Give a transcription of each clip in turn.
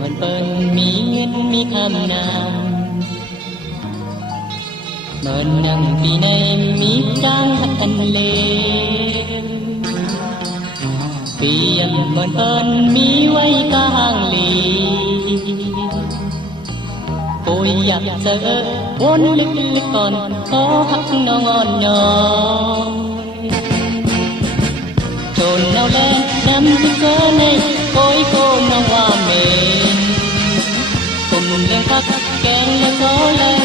มันเปิ้นมีเงินมีคำนามเหมือนนั่งปีในมีจ้างหัดกันเลปียมเหมือนเปิ้นมีไว้กลางลีโอ้ยอยากเจอวนลึกๆก่อนขอหักน้องอ่อนย้อนโจนเอาแลนำที่เจอในโอยโกน้องว่าเมนผมเลี้ยงพักแกงและโซเลย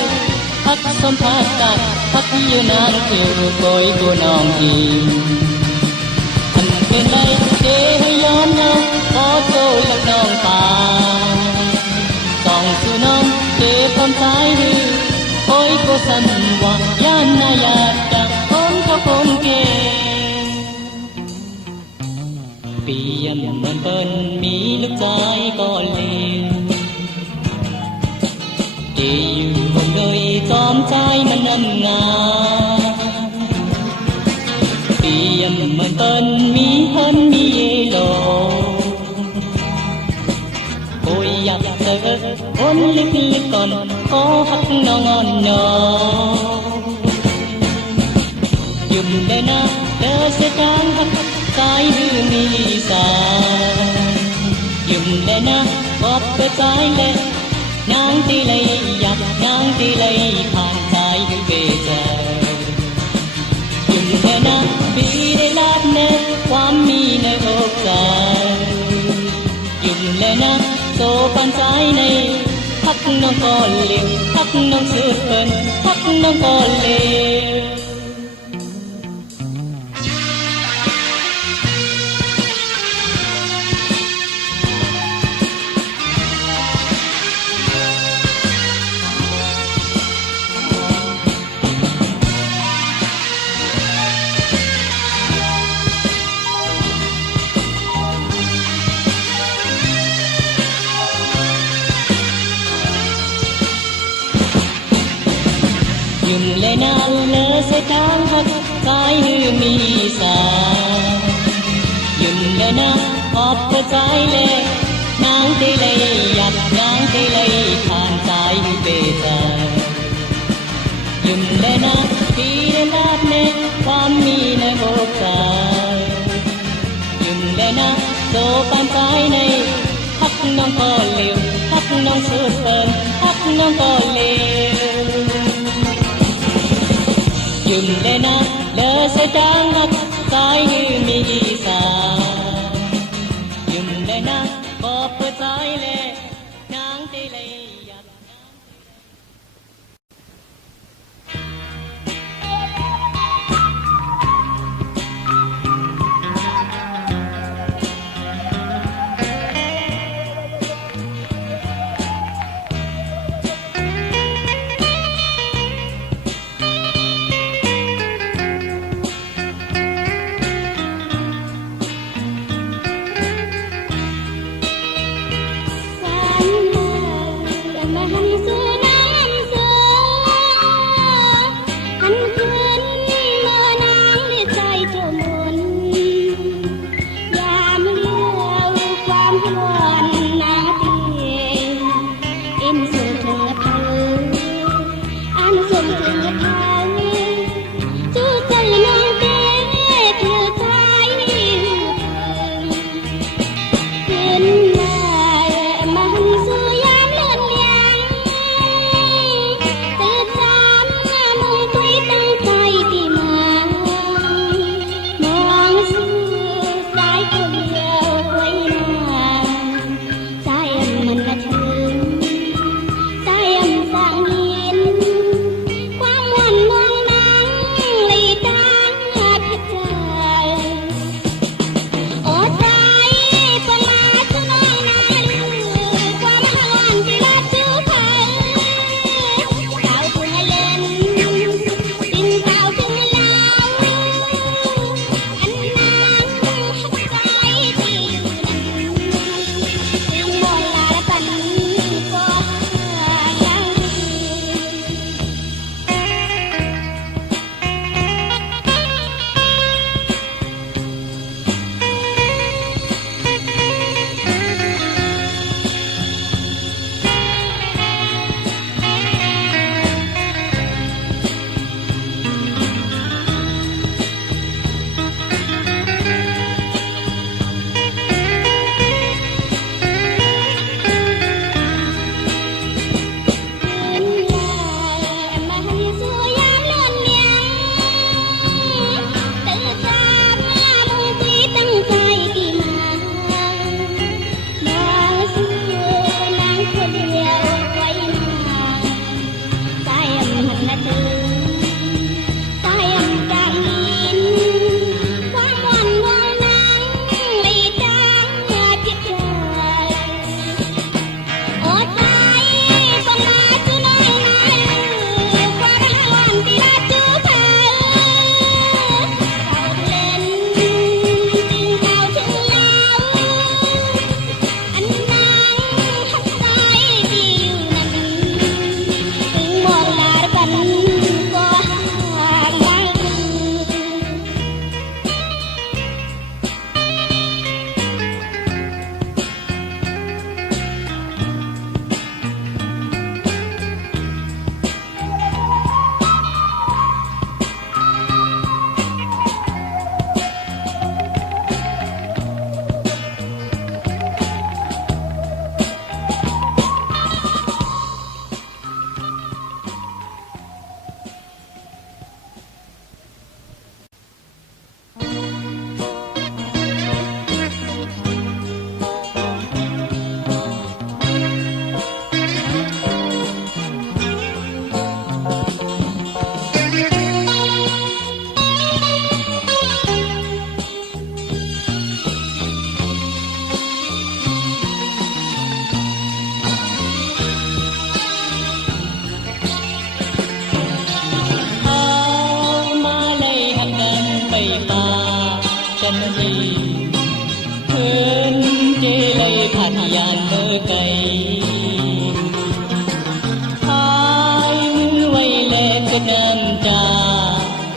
พักสมพักกัดพักอยู่นานคิวโอยโกน้องอีอันเป็นไรเดให้ย้อนน้องขอโจและน้องตาส่องสู่น้องเดความสายดื้อโอยโกสันว่ายานนายาดังคนเขาคงเกปียมเหมือนเปิ้นมีลึกใจก็เลวที่อยู่บนโดยจอมใจมันนำงามปียมเหมือนเปิ้นมีเฮินมีเยโลโอ้ยอยากเจอคนลึกๆก่อนขอหักน้องอ่อนน้องยุ่มได้นะเดินเสียจางหักสายดื้อมีสายยุ่มได้นะบอกไปสายเลยนางตีเลยอยากนางตีเลยผ่านสายดื้อเบจยุ่มได้นะปีได้ลาบเนความมีในอกใจยุ่มได้นะโซปันสายในพักน้องก่อนเลี้ยวพักน้องซื้อเปิ้นพักน้องก่อนเลี้ยวยุ่มเลยนะเลอใส่ทางหักสายหือมีสายยุ่มเลยนะออกไปสายเลยนางตีเลยอยากนางตีเลยผ่านสายหือเบจยุ่มเลยนะพี่ได้ลาบเนความมีในอกใจยุ่มเลยนะโซปานสายในพักน้องก็เลี้ยวพักน้องสุดเปินพักน้องก็เลี้ยวยุ่มเลยนะเลอเสียจางหักสายหือมีสายยุ่มเลยนะบอกเปิดสายเลยนางตีเลยอยากความ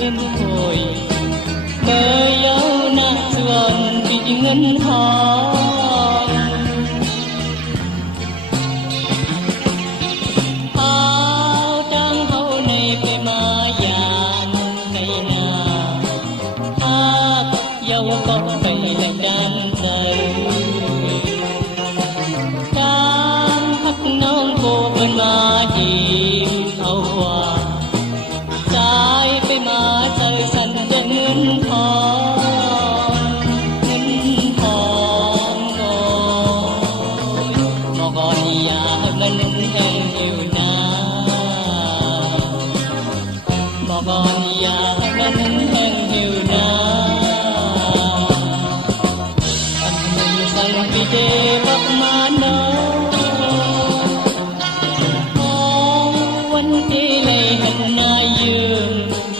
em hồi mơ yêu na xuân vì ngân hòn áo trắng hậu này về mà giàn cây na hát dâu có cây là đàn dày trắng hắc nông cô bên mà chìm âu hoa trái về mà trời xanh trên ngân hòn ngồi mà còn nhà ngân hèn nhiều na mà còn nhà ngân hèn nhiều na anh mình sang vì thế bắc mà nóวันที่เลยหันหน้ายืน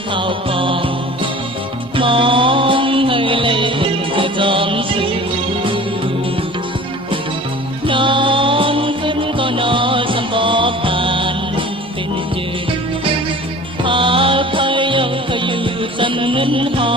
เอาปองมองให้เลยหุ่นจะจอมสื่อนอนขึ้นก็นอนสมบผ่านเป็นยืนพาใครยังเคยอยู่จำเงินหอ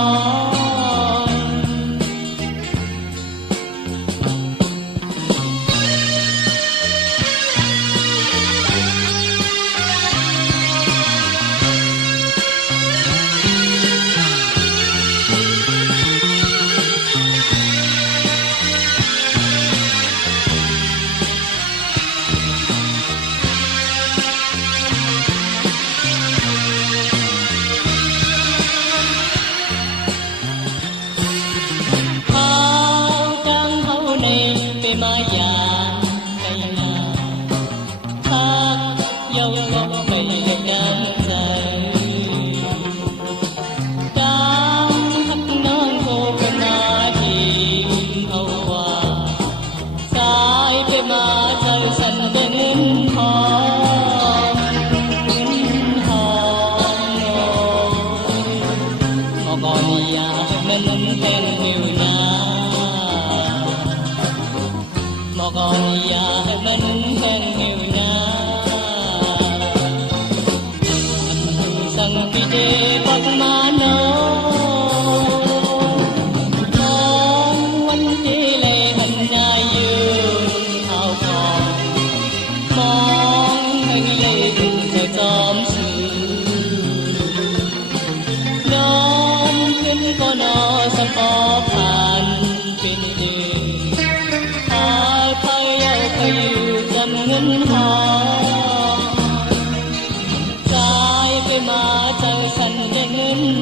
mà già cây na hát dâu có cây đàn dày đám hắc nón cô bên mà chìm âu hoa trái về mà trời xanh bên hòn mà còn nhà mình tên nhiều na mà còn nhà mình hơn nhiều na anh sang vì thế bắc mà nó mong anh chỉ lệ hình ai dương áo còn mong anh lệ từng giờ tóm sự nonขึ้นก็นอสมอผ่านเป็นเดือนอยู่จำเงินหอtrái về mà trời xanh trên ngân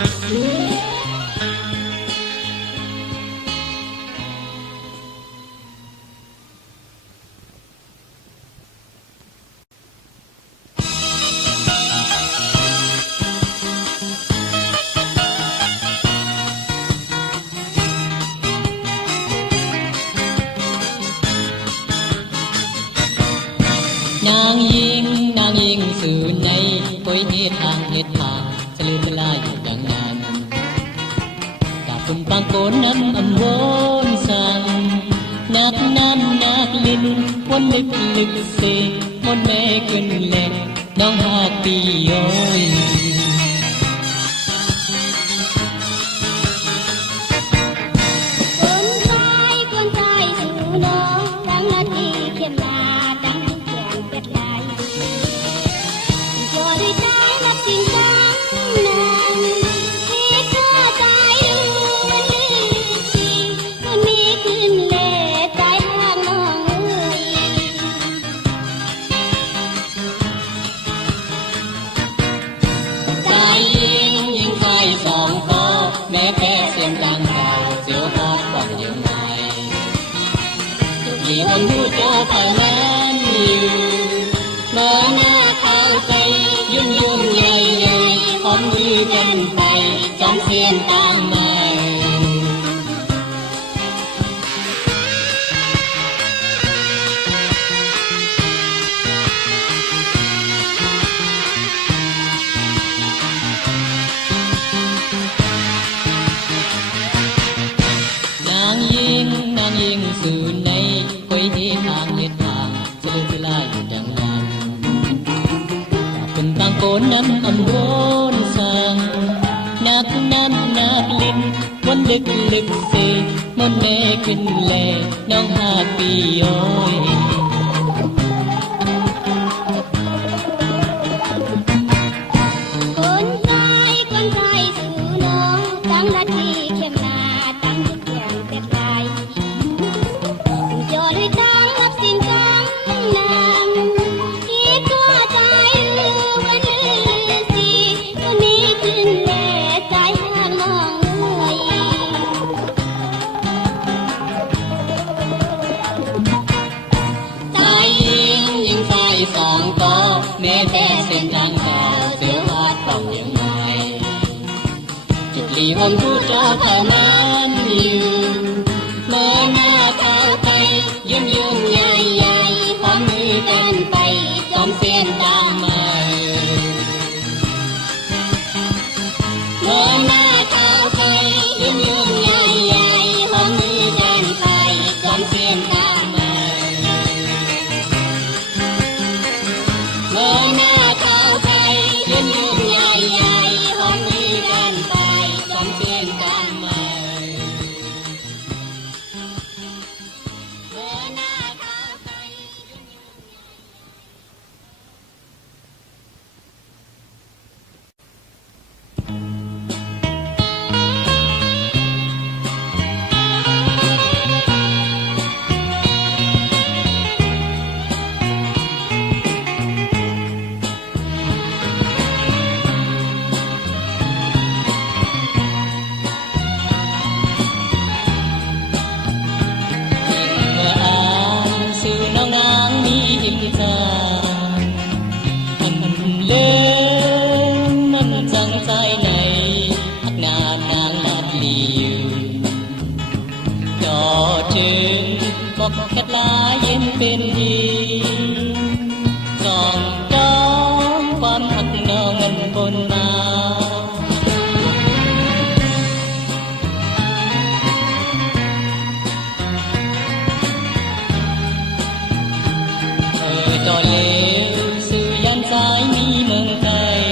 นางยิงสื่อในคอยเหตุทางจะลืมเวลาอยู่อย่างนั้นกาคุณปางโกนน้ำอำวนสั่งนักลิ้นวนลึกเสกมนแม่ขึ้นแหลกน้องหากปีย้อยคนตายสู่น้องทั้งนาทีเข้มลาดังแขนเป็ดลายจอด้วยใจนับสิ่งต่างนั้นที่เธอตายดูวันลืมชีคนนี้ขึ้นเล่ตายทางน้องตายยิงไฟสองคอแม่แพ้เสียงดังเก่าเสียวฮอดบอกยังไงที่วันรู้เจอไปแม่นอยู่เมื่อหน้าเข้าใจยุ่งใหญ่หอมมือกันไปจอมเสียนตามมานางยิงสื่อในคอยที่ทางเหตุทางจะลืมเวลาอยู่อย่างนั้นเป็นต่างโกนน้ำอำวนสั่งนักลิ้นวนลึกเสกมนแม่ขึ้นแลน้องหากปีย้อยคนตายสู่น้องทั้งนาทีเข้มลาดังแขนเป็ดลายจอด้วยตานับสิ่งต่างนั้นที่ตัวตายดูวันลืมชีคนนี้ขึ้นแล่ตายหางน้องตายยิงไฟสองต่อแม่แพ้เส้นทางเก่าเสียวฮอดบอกยังไงจุดลีวันรู้เจอเท่านั้นอยู่เมื่อหน้าเข้าไปยุ่งใหญ่หอมมือกันไปจอมเสียนตามมาเมื่อหน้าเข้าไปยุ่งใหญ่หอมมือกันไปจอมเสียนตามมาเมื่อหน้าเข้าไปยุ่งใหญ่หอมมือกันไปจอมเสียนตามมาเมื่อหน้าเข้าไป บอกกัดลาเย็นเป็นดีสองจองความหักนองเงินบนมาจอเลวสื่อยันสายมีเมืองไทย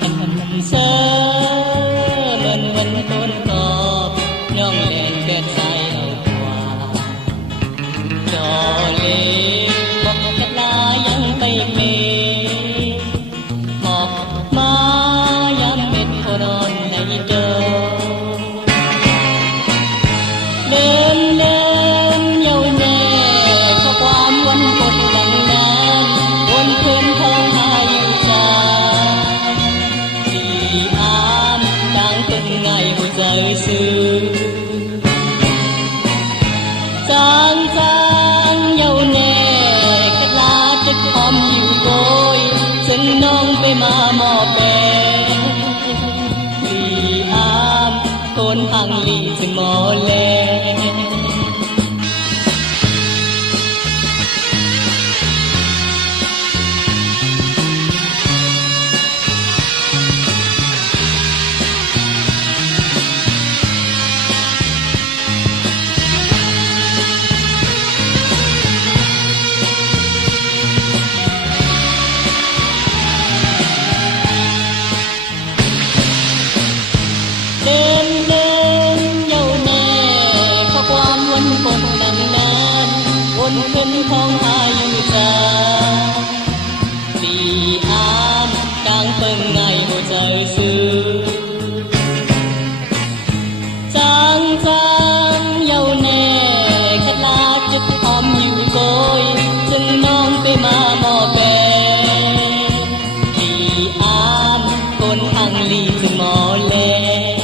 อันเซอเลินวันต้นตอบย่องแดนเกิดสายเอากว่าจอเลว xưa Giang giang dâu nè cách lá tích om nhiều côi chân non về mà mò bè vì am tôn hàng lì chân mò lèเป็นของอายุจาvì am càng từng ngày một trời xưa Giang giang dâu nè cách lá chất om nhiều côi chân non về mà mò bè vì am con hàng ly chân mò lè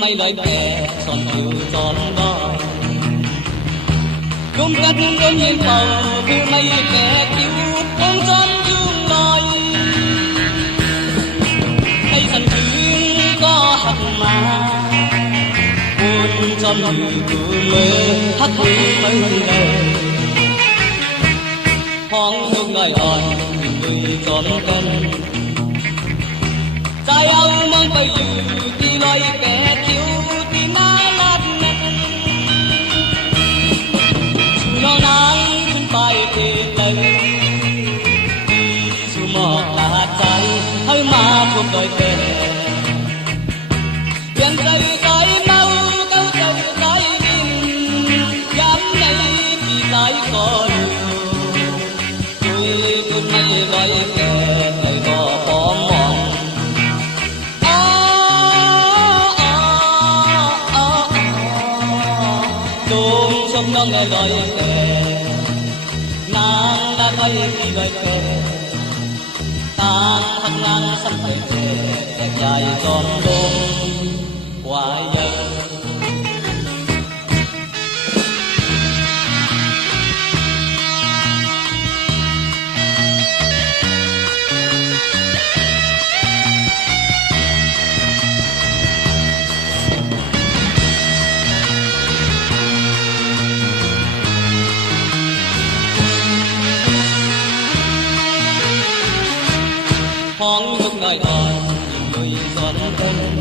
mấy lời kẻ còn nhiều tròn đôi đúng cách ôm yên bầu cứ mấy kẻ cứu ôm tròn dương loi hay dần thương có hạt mà buồn tròn như cứ mơ hắt hư mấy lời hoang hương lời ỏi người tròn cân trái áo mang bay dù đi lối kẻ thiếu thì má lát nè nó nắng trên bay về đây dù mọc là trái hơi mà thuộc đời kẻ tiếng rơi trái mau câu trầu trái nhìn dám đây thì trái có nhiều tôi mây lối kẻ lời có bỏ mòn nó nghe lời kẻ nàng đã thấy khi lời kẻ tàn thắt ngang sắp phải kẻ đẹp dài tròn đôn hoài dây hoang lúc ngày còn người còn thân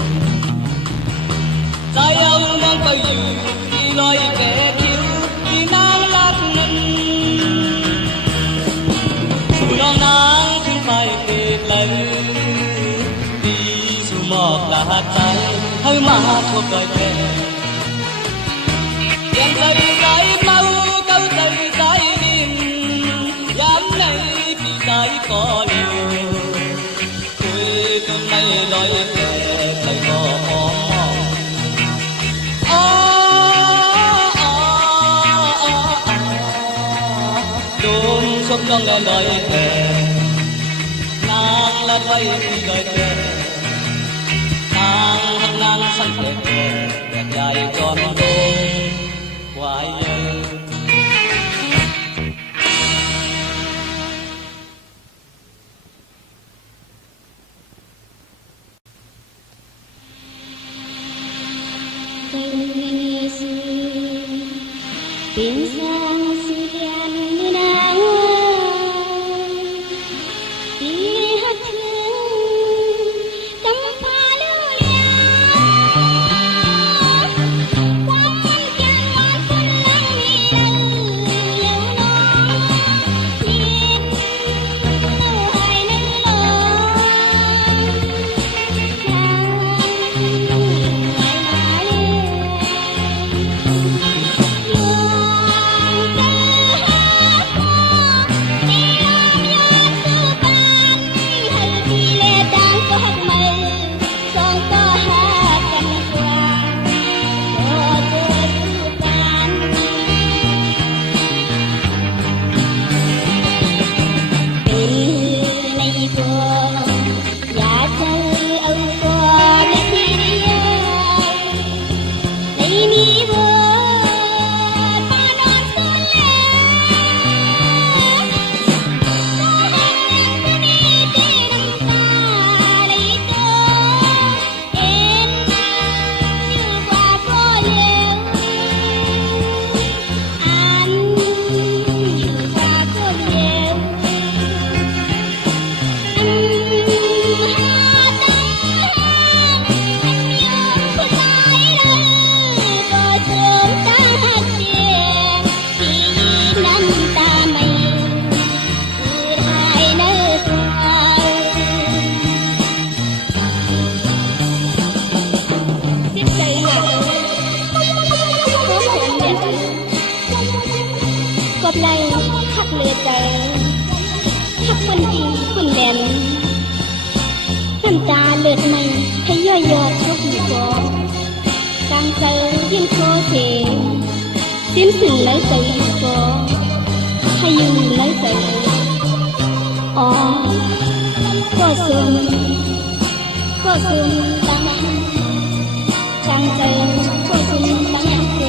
trái áo mang bay dù đi lối kẻ thiếu thì mang lát nâng dù non nắng khi phải kề lấy vì dù mọc là hạt trái hơi mà thuộc đời kẻ tiếng rơi trái mau câu rơi trái đêm dám này vì trái có liều mây lối kẻ lời có mong đôn sông non nghe lời kẻ nàng là bay khi lời kẻ nàng hăng ngang săn kẻ đẹp dài tròn đôn hoài dây Tiếng giang sư đèn như nắng đi hát thương cắm phá lưu liao quán kiên ngoan quân lăng đi đằng liều non nhìn lâu hai nâng lò คุณแดนน้ำตาเลือดในให้ย่อยยอดทุกหมู่กองกลางใจยิ่งโคเทสิ้นสิ่งlấyใจก็ให้อยู่lấyใจอ๋อก็ซึมตั้งกลางใจก็ซึมตั้งเก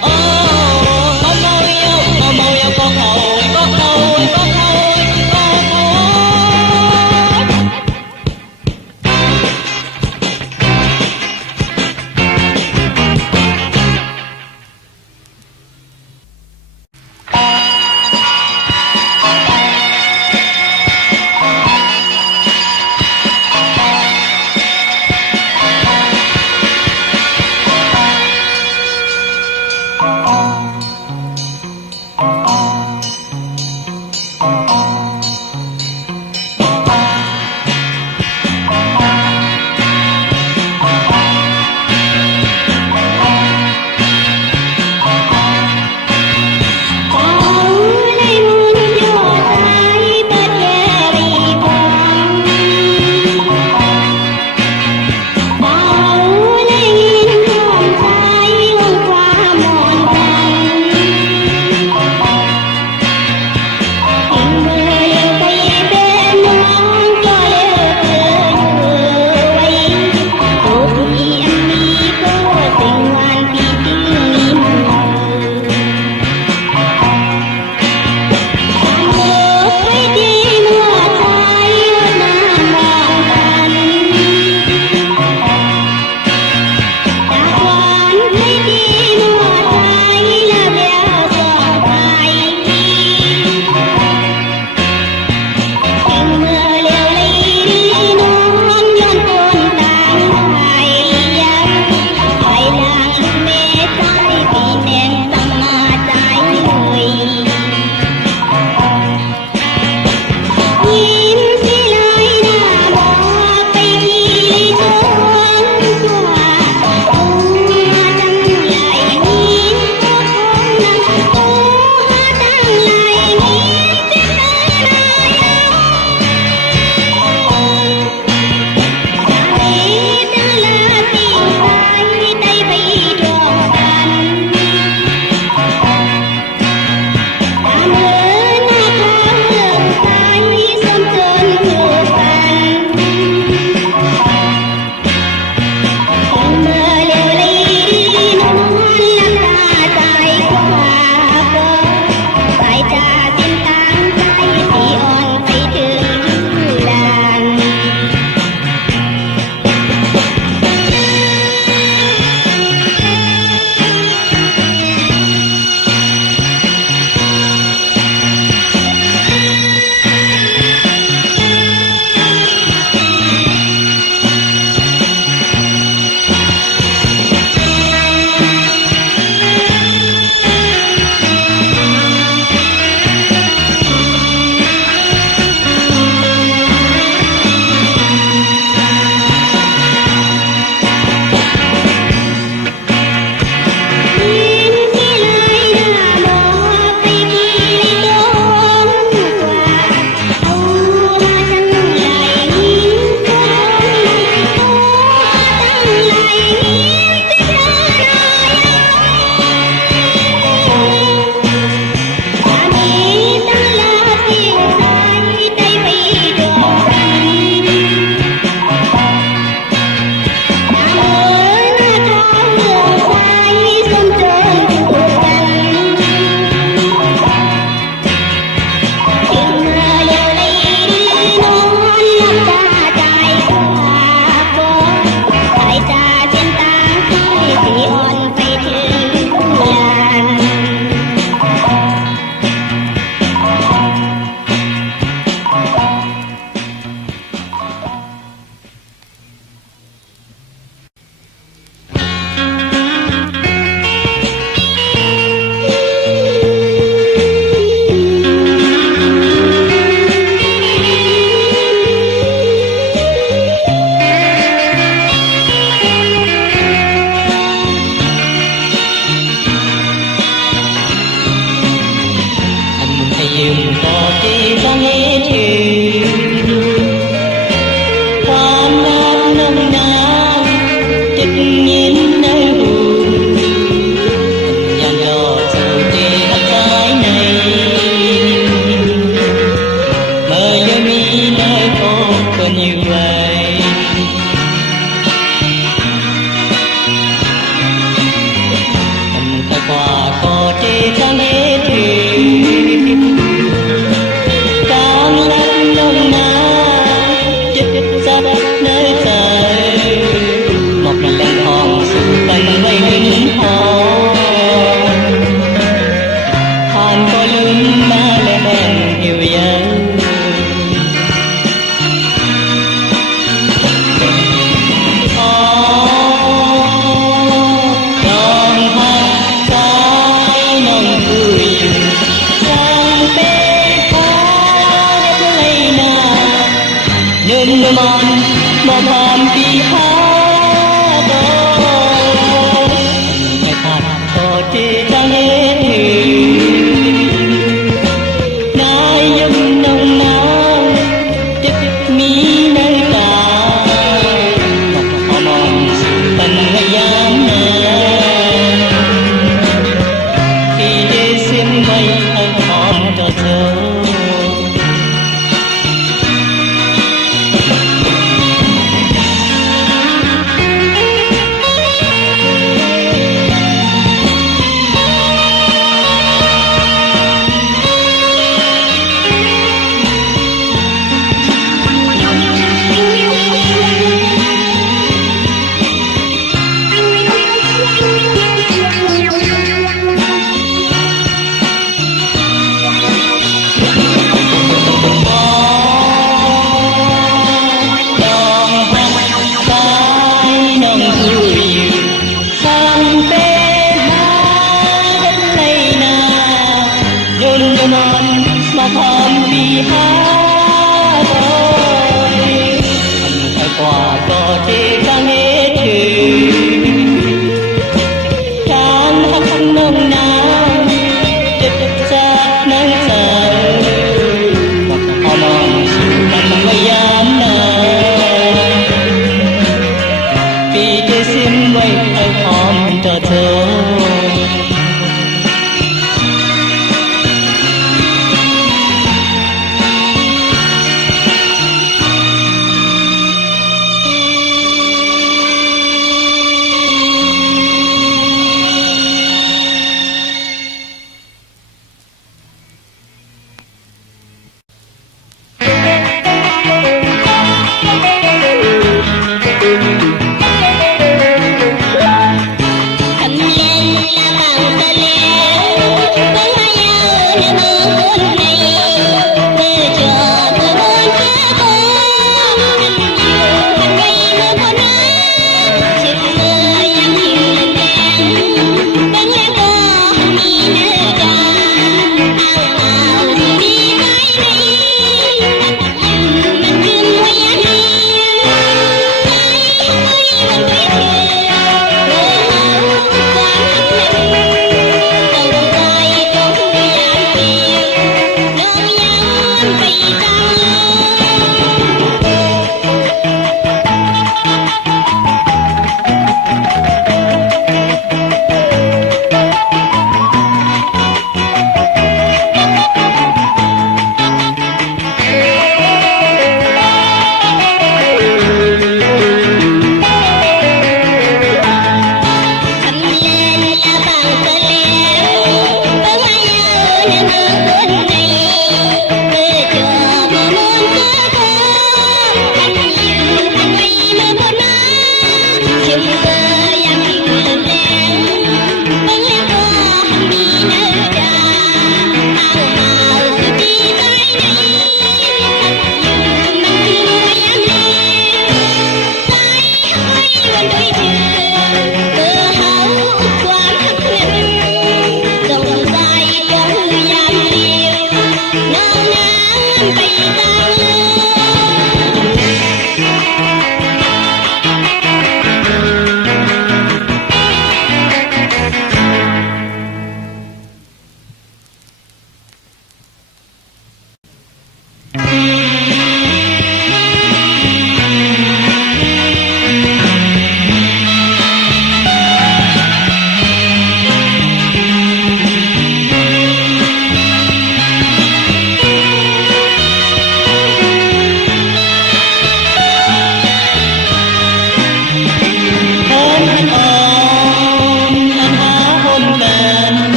ô có môi yêu có khẩu có khẩu có khẩu có khẩu.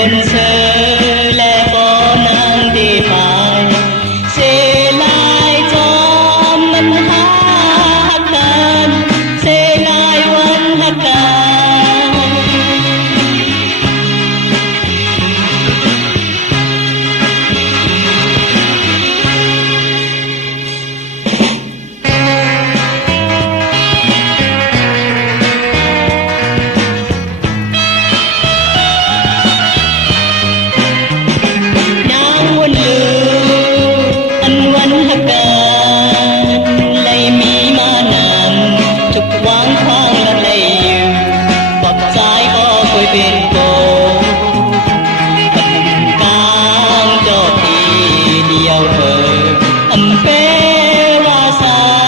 đơn sơ lẽ có nàng đi phải sẽ lại cho mình hát can sẽ lạiวันhát can bên cô càng cho thì điều thơ anh phê ra xa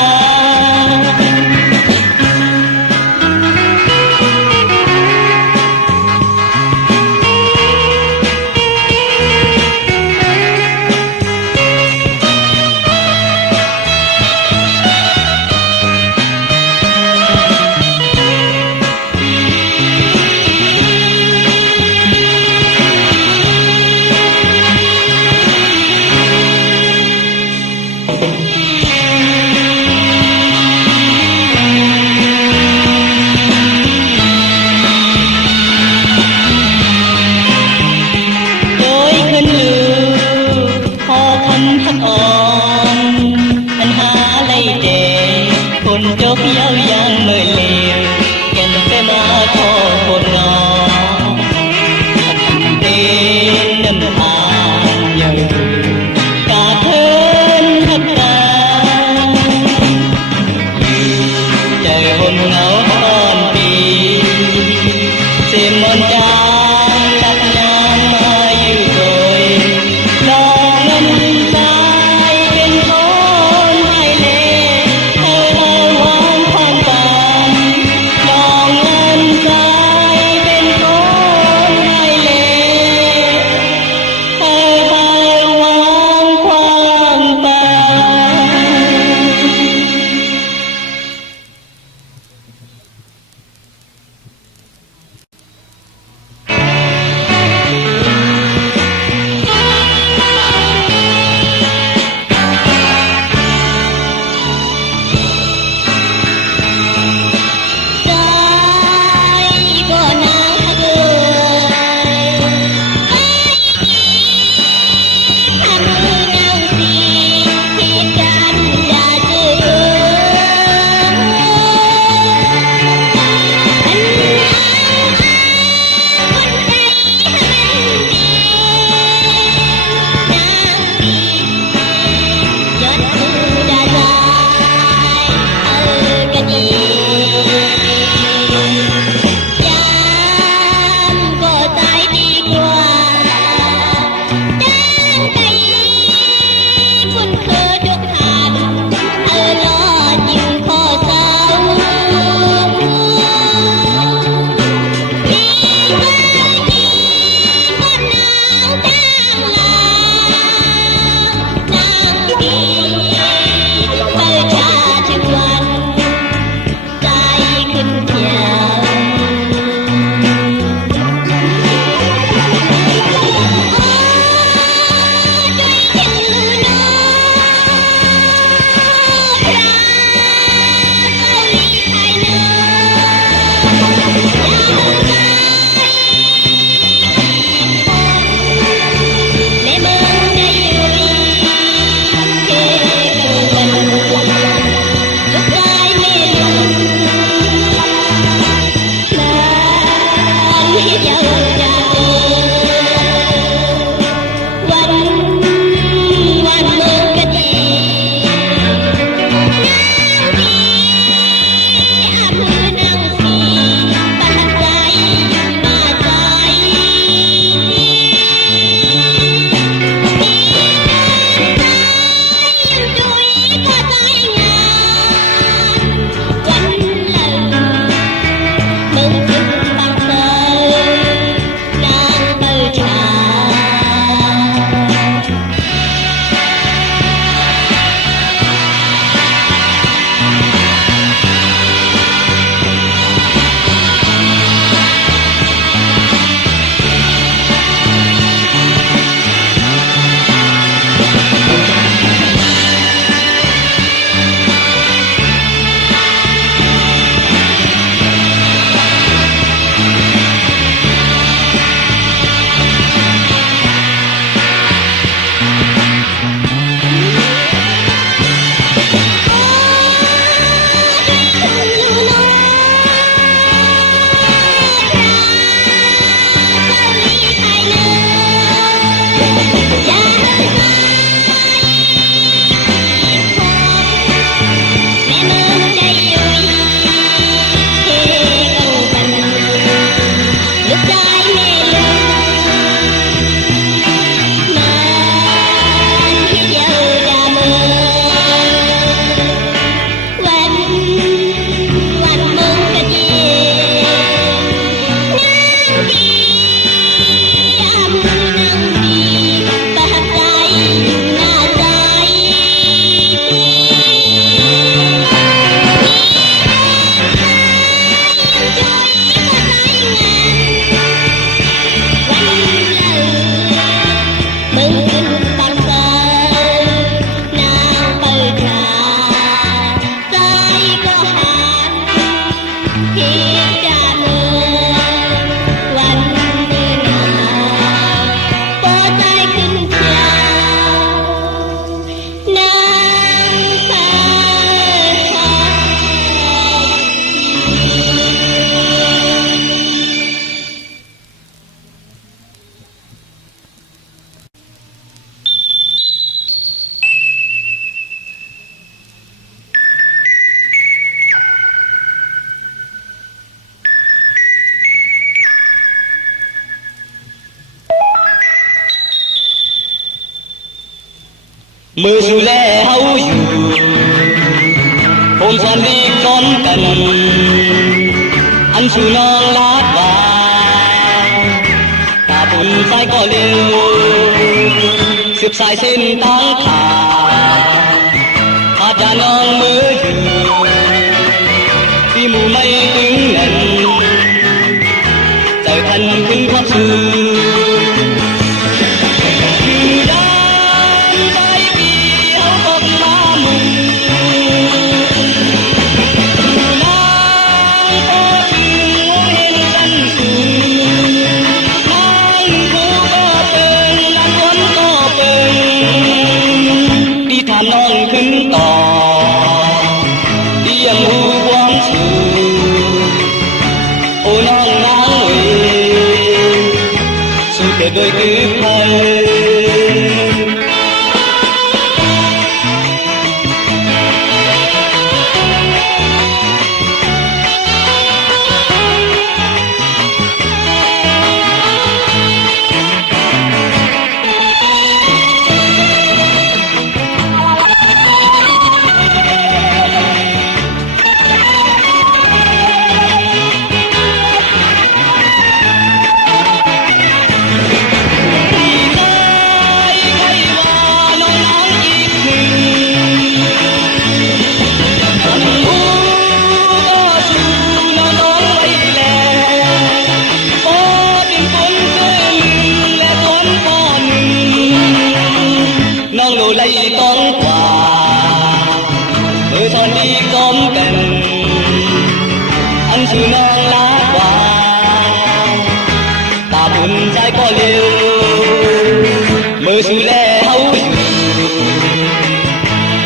คนจกเย้ายังเมื่อเลวแก่นไปมาทอคนนอเดินนำทางยังกาเทินหักกา มือสูแลเฮาอยู่ผมสอนดีก้อนกันอันสูน้องลาดว่าตาบุญสายก็เร็วสืบสายเส้นตั้งขาอาจจะน้องมืออยู่ที่หมู่ไม่ถึงเงินเจอกันขึ้นความสูน้องขึ้นต่อเยี่ยมหูความสูโอ้น้องนางเอ๋สู้แต่โดยคือใครน้องโลไลต้องกว่าเธอทอนดีก้มกันอันชื่อน้องลากว่าตาบุญใจก็เร็วมือสูแลเฮาอยู่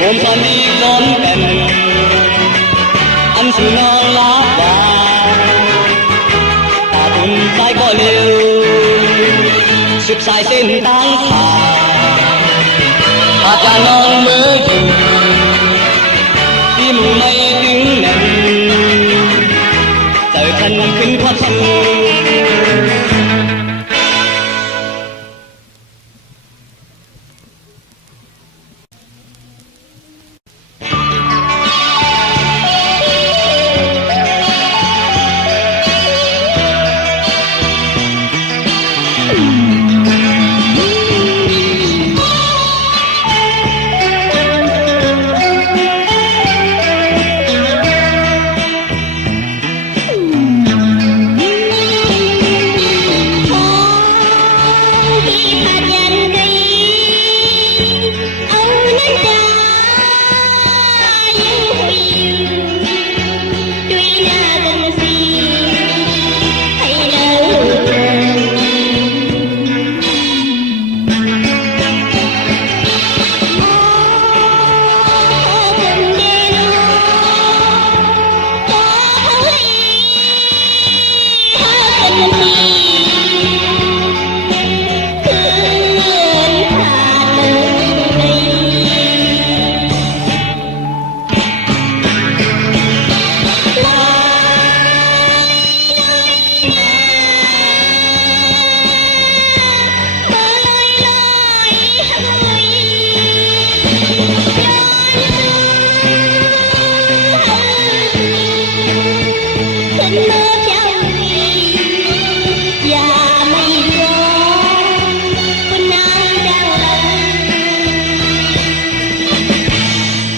ผมทอนดีก้มกันอันชื่อน้องลากว่าตาบุญใจก็เร็วสืบสายเส้นตั้งขาอาจจะนอนมืออยู่ที่มือไม่ถึงหนึ่งเจอกันขึ้นความสู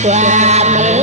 ความ